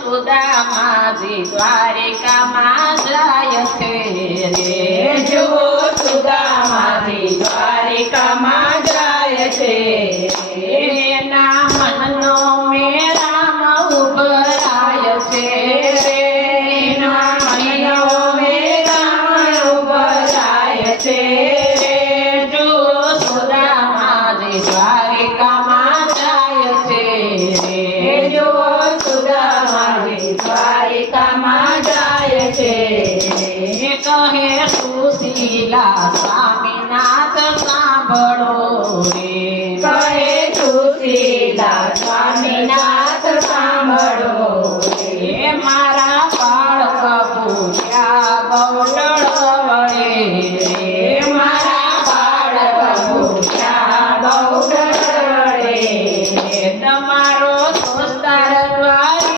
સુદામાજી દ્વારિકામાં જાય છે રે જુઓ સુદામાજી દ્વારિકામાં જાય છે એના મનનો મેરામ ઉભરાય છે રે એના મનનો મેરામ ઉભરાય છે જુઓ સુદામાજી દ્વારિકામાં જાય છે રે જુઓ સુદામાજી દ્વારિકામાં જાય છે કહે સુશીલા સ્વામીનાથ સાંભળો રે કહે સુશીલા સ્વામીનાથ સાંભળો મારા